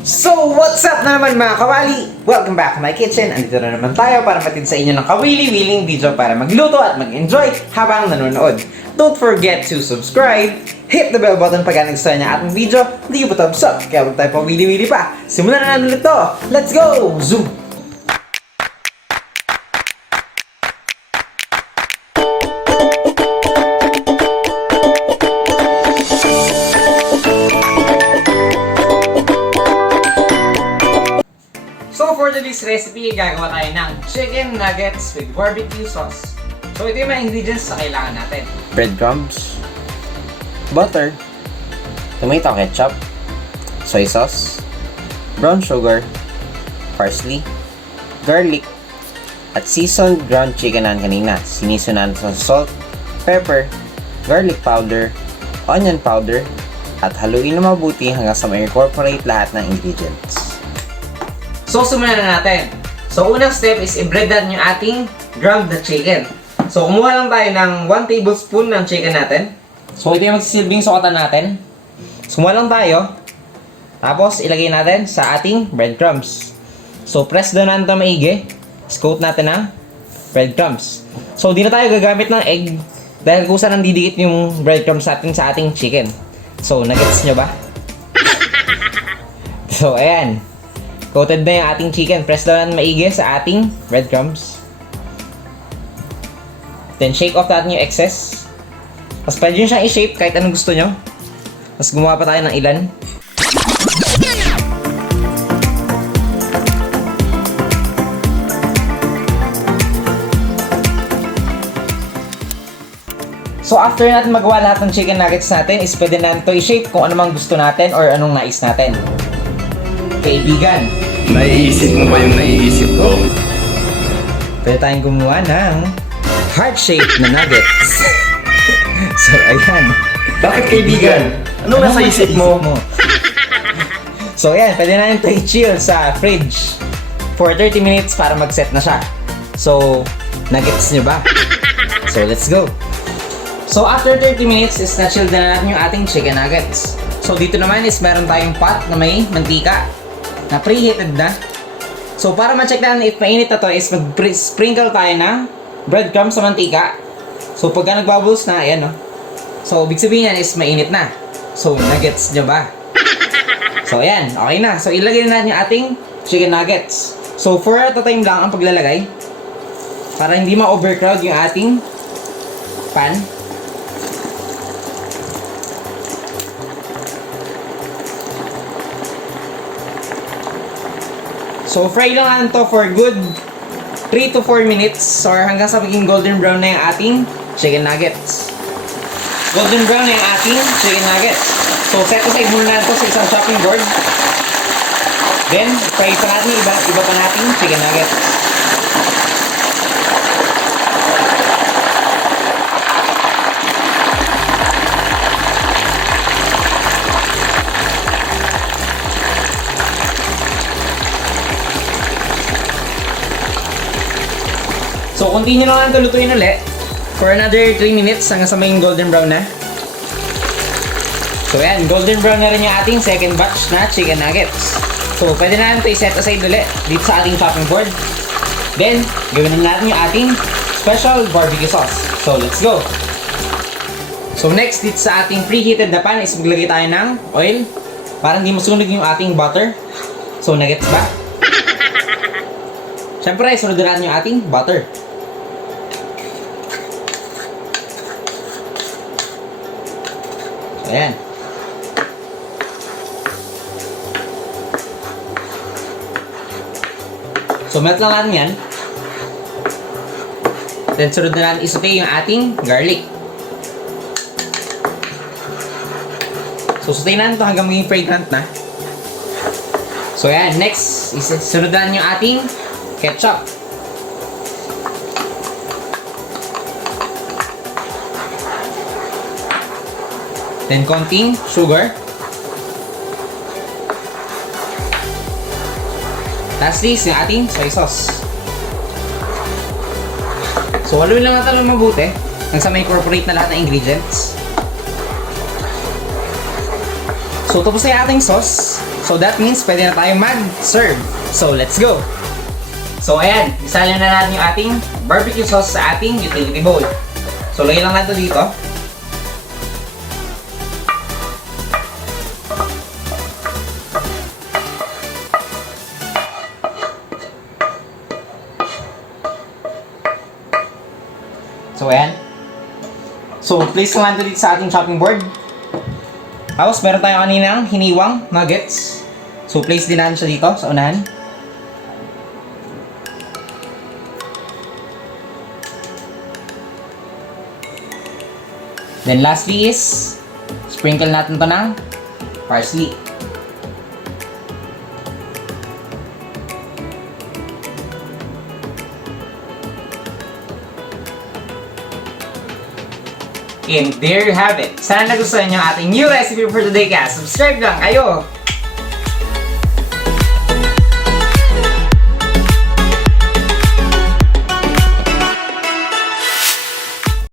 So, what's up na naman mga kawali? Welcome back to my kitchen. Andito na naman tayo para matid sa inyo ng kawili-wiling video para magluto at mag-enjoy habang nanonood. Don't forget to subscribe, hit the bell button pag nagustuhan niya ating video, leave a thumbs up, kaya huwag tayo pawili-wili pa. Simulan na natin ulit to. Let's go! Zoom! So for today's recipe, gagawa tayo ng chicken nuggets with barbecue sauce. So ito yung mga ingredients na kailangan natin. Bread crumbs, butter, tomato ketchup, soy sauce, brown sugar, parsley, garlic, at seasoned ground chicken na kanina. Sinisunan sa salt, pepper, garlic powder, onion powder, at haluin na mabuti hanggang sa ma-incorporate lahat ng ingredients. So simulan na natin. So unang step is i-bread natin yung ating ground na chicken. So kumuha lang tayo ng 1 tablespoon ng chicken natin. So ito yung magsisilbing sukatan natin. So kumuha lang tayo. Tapos ilagay natin sa ating breadcrumbs. So press down natin ito maigi. Coat natin ng breadcrumbs. So di na tayo gagamit ng egg dahil kusa nang didikit yung breadcrumbs natin sa ating chicken. So nagets nyo ba? So ayan. Coated na yung ating chicken. Press down natin maigi sa ating breadcrumbs. Then shake off natin yung excess. Tapos pwede nyo siyang i-shape kahit anong gusto nyo. Tapos gumawa pa tayo ng ilan. So after natin magawa lahat ng chicken nuggets natin, is pwede natin ito i-shape kung ano mang gusto natin or anong nais natin. Kaibigan, naiisip mo ba yung naiisip ko? pwede tayong gumawa ng heart-shaped na nuggets. So, ayan. Bakit kaibigan? Anong nasa isip mo? So, ayan. Pwede natin ito i-chill sa fridge for 30 minutes para mag-set na siya. So, nuggets nyo ba? So, let's go. So, after 30 minutes is na-chill na natin yung ating chicken nuggets. So, dito naman is meron tayong pot na may mantika na preheated na. So, para ma-check natin if mainit na to is mag-sprinkle tayo ng breadcrumbs sa mantika. So, pagka nagbubbles na, ayan no. So, ibig sabihin yan is mainit na. So, nuggets nyo ba? So, ayan. Okay na. So, ilagay na natin yung ating chicken nuggets. So, for at a time lang ang paglalagay. Para hindi ma-overcrowd yung ating pan. So, fry lang natin to for good 3 to 4 minutes or hanggang sa maging golden brown na yung ating chicken nuggets. Golden brown na yung ating chicken nuggets. So, set aside muna natin to sa isang chopping board. Then, fry pa natin iba pa nating chicken nuggets. So, continue lang natin lutuin ulit for another 3 minutes hanggang sa maging golden brown na. So, ayan. Golden brown na rin yung ating second batch na chicken nuggets. So, pwede na natin ito i-set aside ulit dito sa ating chopping board. Then, gawin na natin yung ating special barbecue sauce. So, let's go! So, next dito sa ating preheated na pan is maglagay tayo ng oil para hindi masunog yung ating butter. So, nuggets ba? Siyempre, sunod na natin yung ating butter. Ayan. So, melt lang natin yan. Then, sunod na natin isaute yung ating garlic. So, sautein natin ito hanggang maging fragrant na. So, ayan. Next, sunod na natin yung ating ketchup. Then, konting sugar. Lastly, yung ating soy sauce. So, haluin lang natin mabuti hanggang sa may incorporate na lahat ng ingredients. So, tapos na yung ating sauce. So that means pwede na tayong mag-serve. So let's go! So ayan, isalin na natin yung ating barbecue sauce sa ating utility bowl. So lagay lang natin dito. So ayan. So place lang natin dito sa ating chopping board. Tapos meron tayong kaninang hiniwang nuggets. So place din natin siya dito sa unahan. Then lastly is sprinkle natin to ng parsley. And there you have it. Sana nagustuhan nyo ating new recipe for today, guys. Subscribe lang kayo